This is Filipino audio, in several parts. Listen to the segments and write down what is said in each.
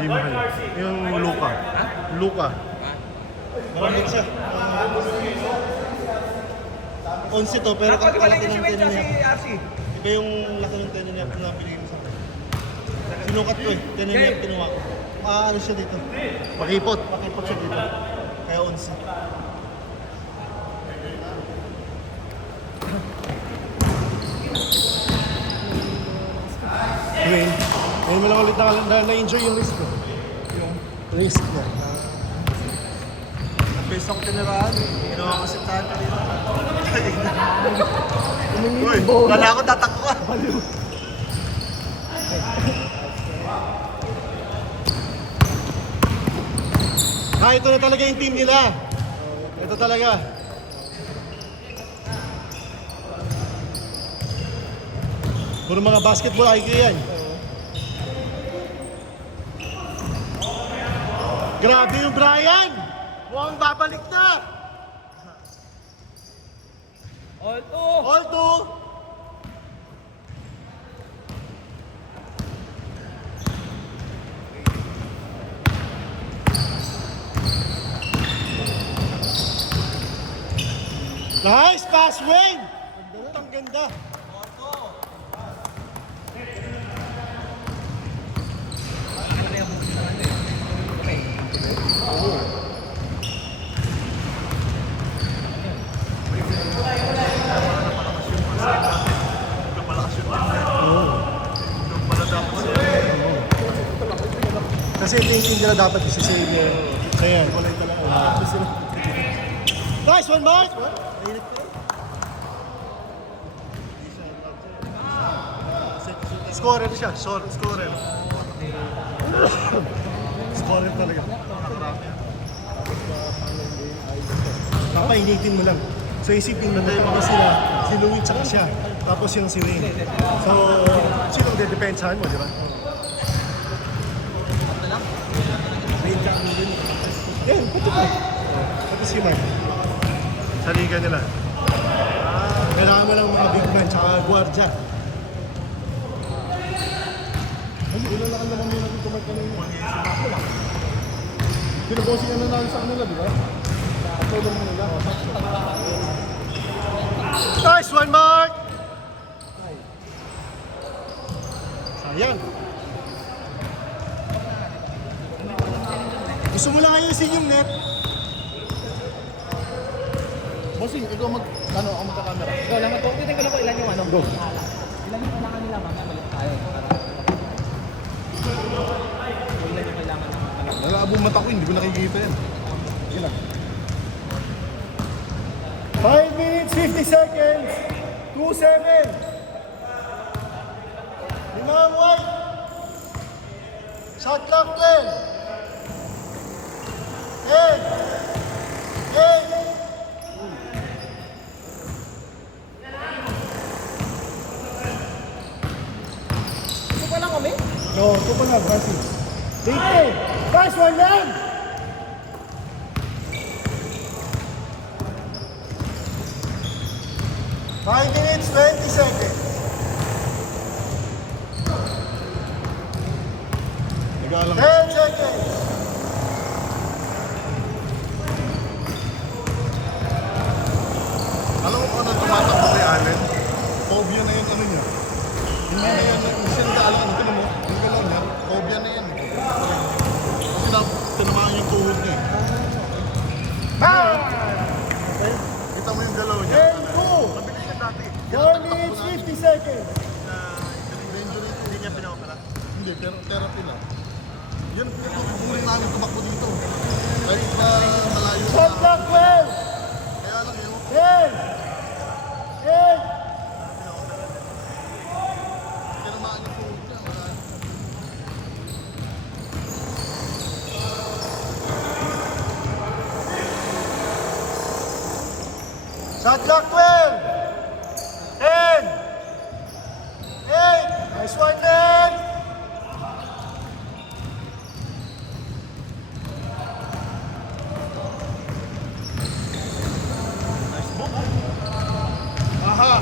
hindi mahal. Yung Luka. Luka. Maramit siya. 11 to, pero kalaki ng tenyo niya. Iba yung laki ng tenyo niya na pinigil mo sa akin. Sinukat ko eh. Tenyo niya kinuha ko. Ano siya dito? Makipot. Makipot siya dito. Kaya 11. Ngayon mo lang ulit na-enjoy yung risk ko. Yung risk niya. Base ako tiniraan. Ginawa ko si Tata dito. Uy, wala ako tatakbo ka. Ito na talaga yung team nila. Ito talaga. Puro mga basketball IQ yan. Grabe yung Brian! Mukhang babalik na! All two! All two! Nice pass, Wayne! Ang ganda! Kasi thinking nila dapat isisave mo. Ayan. Nice one, Mark! Scorer siya. Scorer. Scorer talaga. Papainitin mo lang. So isipin mo na yung mga sila, si Louie tsaka siya. Tapos yung si Wayne. So, sinong dedepensahan mo, di ba? Yan, pati pa. Pati si Mark. Sa liga nila. Kailangan mo lang mga big man tsaka guardia. Ay, ilalakad naman nila dito Mark kanina. Pinabosing na namin sa kanila, di ba? Tulong mo nila. Nice one, Mark! Sayang. Gusto mo lang ayusin yung net. Bossing, ikaw ako magka-camera. Ikaw lang ito. Titin ko lang kung ilan yung ano. Go. Ilan yung kailangan nila, mamaya balik tayo. Ilan yung kailangan ng Nalabo mata ko, hindi ko nakikita yan. Sige lang. 5 minutes, 50 seconds. 2-7. Limang white. Shot clock 12. 10. 8. Ito pa lang kami? No, ito pa na, Brazil. 80. Nice one, man! Five minutes, 20 seconds. Nag-aalang. 10 seconds. Alam mo kung ano tumatakbo kay Allen? Phobia na yun, ano niya. Hindi na yan, hindi siya nag-aalang. Ano mo? Hindi ka lang yan. Phobia na yan. Kasi tinamaan yung tuhod niya eh. Kita mo yung galaw niya. 10, 2. Mabilis siya dati. 4 minutes, 50 seconds. Injury, Hindi niya pinakapala. hindi, pero therapy lang. Yan, pupuri namin tumakbo dito. Kahit pa malayo Shot clock 12. Kaya lang yun. 10. 8. Tinamaan yung tuhod niya. Malayo. Shot clock 12. 10. 8. Nice one, man. Aha!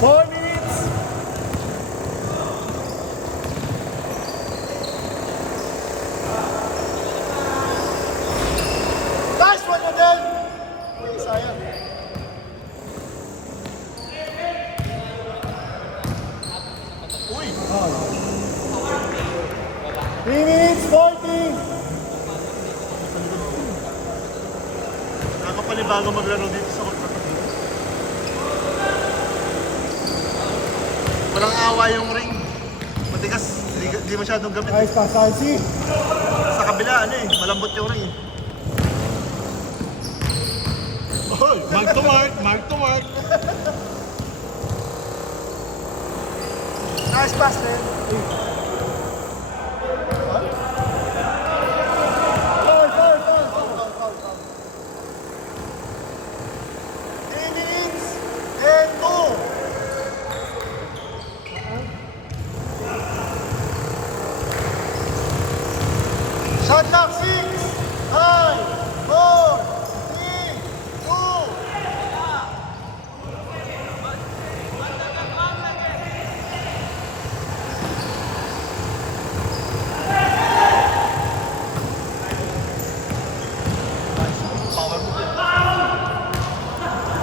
4 minutes. 3 minutes 40. Nakakapanibago maglaro dito sa Ultraman. Walang awa yung ring. Matigas, di masyadong gamit. Nice pass, Alci. Sa kabila, malambot yung ring. Oy, mark to mark, mark to mark. Nice pass, man. Foul, foul, foul, foul. 3 minutes and 2. Shot clock 6, 5, 4, 3, 2. Power mo.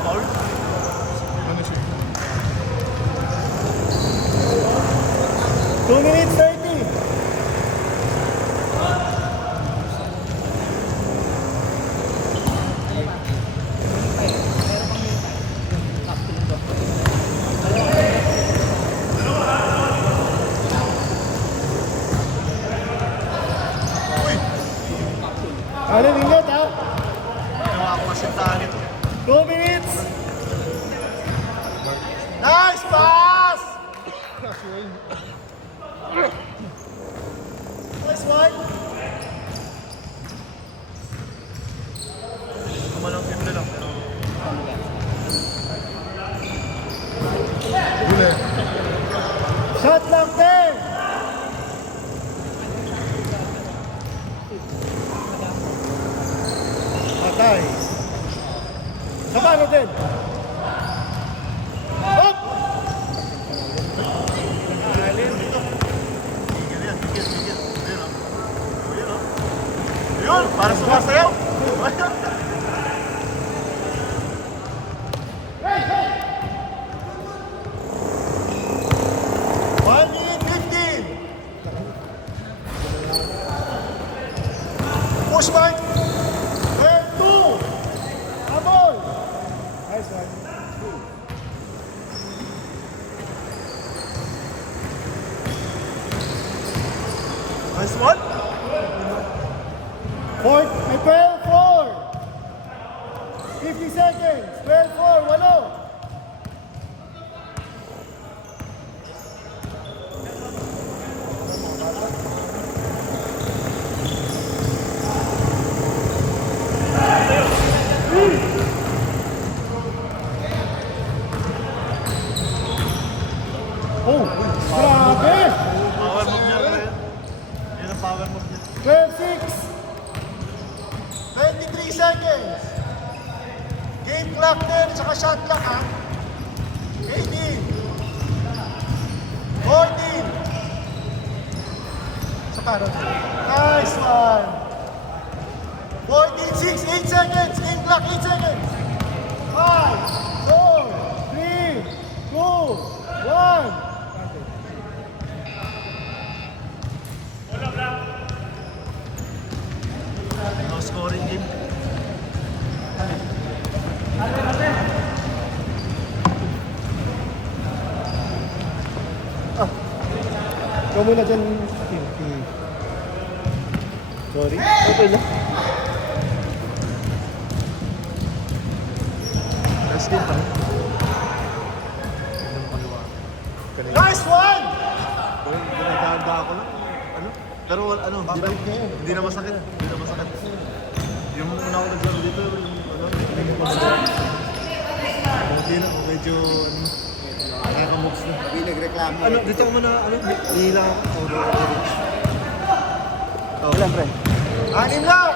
Power? Ano siya? 2 minutes 30. Ano ninyo, ha? Ginawa ko kasintahan ito. 2 minutes. Nice pass! Nice one. Kumalang simple lang. Pero Huli. Shot lang 10. Patay. Sa paano din? Up! tigil yan, tigil. Ayun, oh. Ayun, oh. Ayun, para sumasayaw. One minute 15. Push back. And 2. Abol. Nice one. Nice one. 12-4. 50 seconds. 12-4. Walo. Oh, grabe! Power move niya pala yun. Yun ang power move niya. 12-6. 23 seconds. Game clock din, saka shot clock ha. 18. 14. Sa parang. Nice one. 14, 6, 8 seconds. Game clock, 8 seconds. 5, 4, 3, 2, 1. No scoring game. Ikaw muna dyan. Sorry. Okay lang. Last game pa rin. Nice one! Ginaganda ako lang. Ano? Pero ano, Babalik niya yun. hindi na masakit. Hindi na masakit. Yung una ako naglaro dito, yung ano, hindi na, medyo nakaka-moves na. Hindi nagreklamo. Ano, dito ako muna, hihila ako. Wala, pre. 6 lang!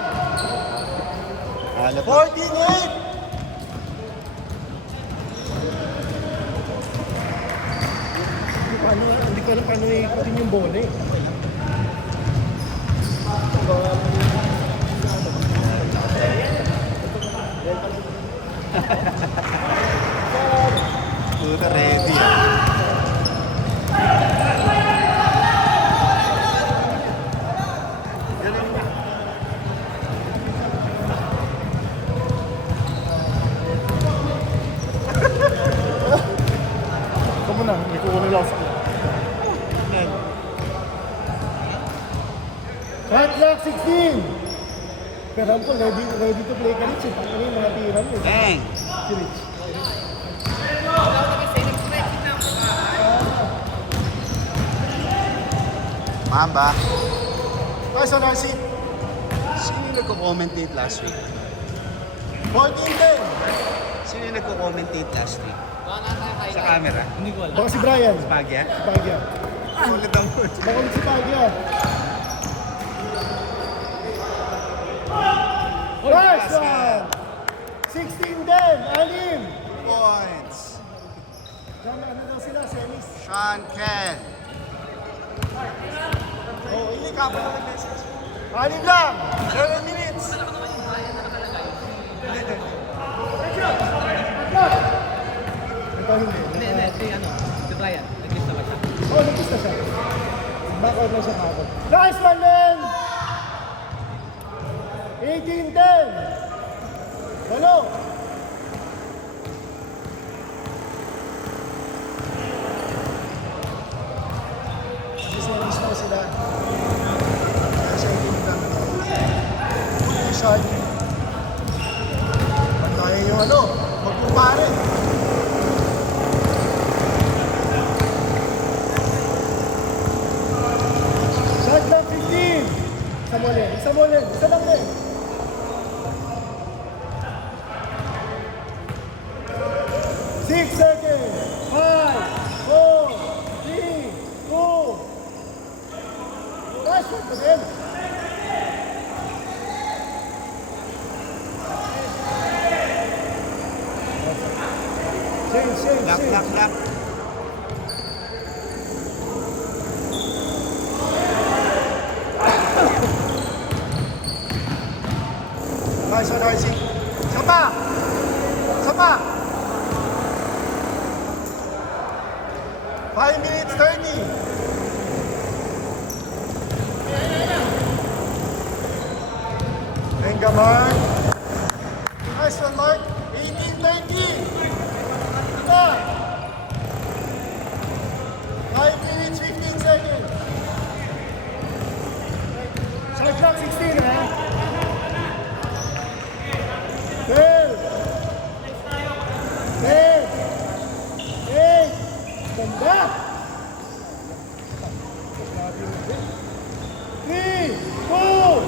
14-8! Hindi ko alam paano ikutin yung bola eh. Puta, ready. Shot clock 16. Pero Uncle, ready to play ka rin. Ano yung mga tira mo? Bang! Si Rich. Mamba, Guys, on our seat. sino yung nagko-commentate last week? 14-10. Sino yung nagko-commentate last week? Sa camera? Hindi ko alam. Baka si Brian. Pagya? Si Pagya. Ulit ang word. Baka ulit si Pagya. First one. 16-10. Anim. Points. Diyan, ano daw sila? Semis. Sean Ken. Oh, hindi ka pa lang message. Anim lang. 7 minutes. Ito hindi. Hindi. Si ano, si Brian. Nag-miss na ba siya? Oh, nagkis na siya. Back out lang siya kapag. Nice man din! 18-10. Ano? Service na sila. Kaya siya hindi lang. Shot. Ba't tayo yung ano? Magkumpare. Shot lang 15. Isa mo ulit. Isa mo ulit. Isa lang din. Six seconds. 5, 4, 3, 2. Nice one, Miguel. Change. Lock. Nice one, RC. Sapa! Sapa! 5 minutes 30. Venga, Mark. Nice one, Mark. 18-30. Ita. 5 minutes 15 seconds. Shot clock 16, ha? 12. 10. 8. Ganda. 3, 2. Foul.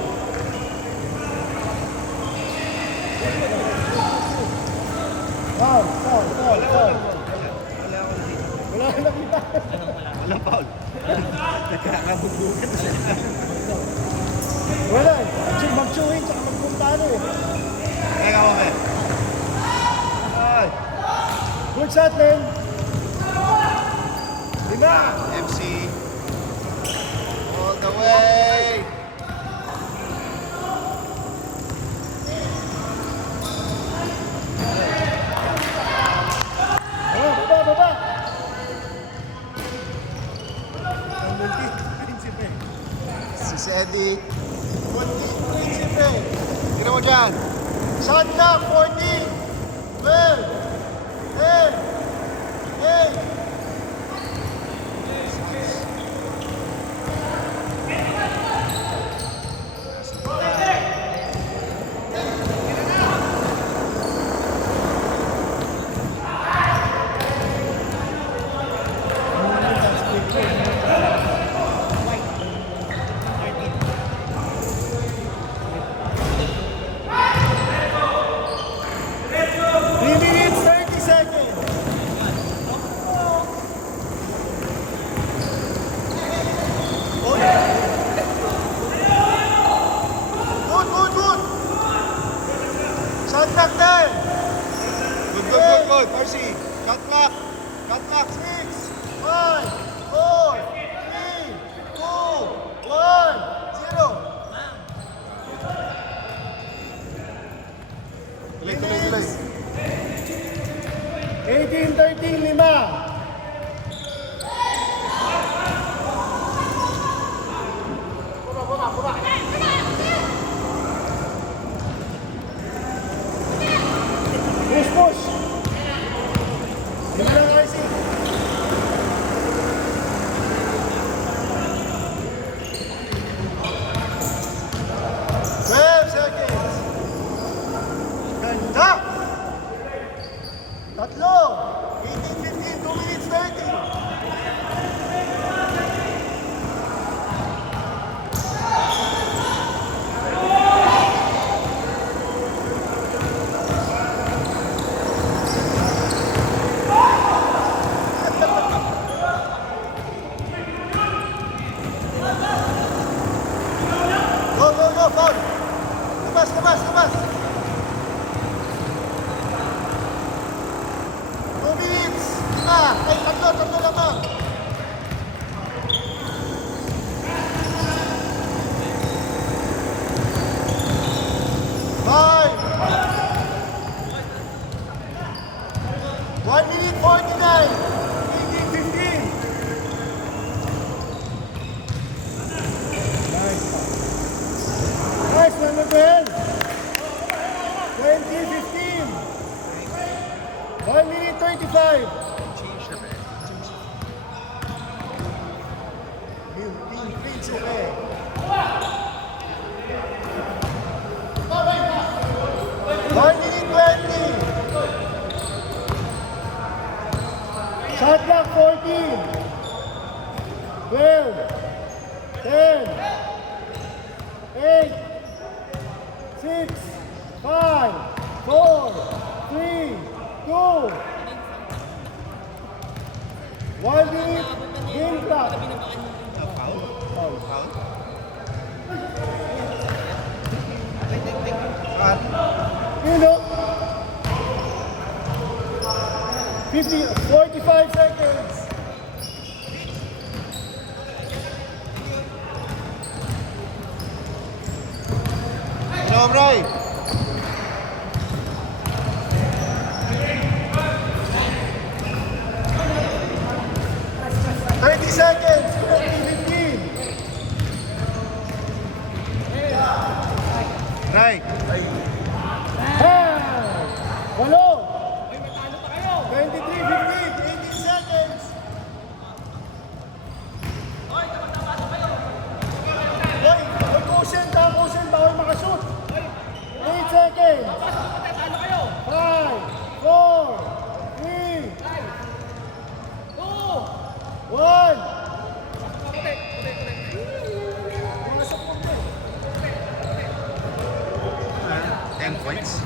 Wala ka nakita. Walang foul. Nagkakabugbugan na sila. Wala. Mag-chewing tsaka magpuntano eh. Teka mo, Ben. Ay! Good shot, man. Lima. MC. All the way! Baba. Si Eddie. Prinsipe. Tignan mo dyan. Shot clock 14. 12. 10. 8. Shot clock 10. Good. Percy. Shot clock. 6, 5, 4, 3, 2, 1, 0. Tuloy. 18-13, 5. Push. foul. Labas, labas, labas. 2 minutes. Ay, tatlo lamang. Five. 1 minute 49. 15. Nice, number 12. 20-15. 1 minute 35. Príncipe. 1 minute 20. Shot clock 14. 12. 10. 8. 6. 5. 4. 3. 2. 1 minute. Game clock. You know, 45 seconds. Ano, Bray? Seconds, 15. Bray. Walo. 23, 15, 18 seconds. Hoy, caution, bawal makashoot. 8 seconds. 5, 4, 3, 1. 10 points.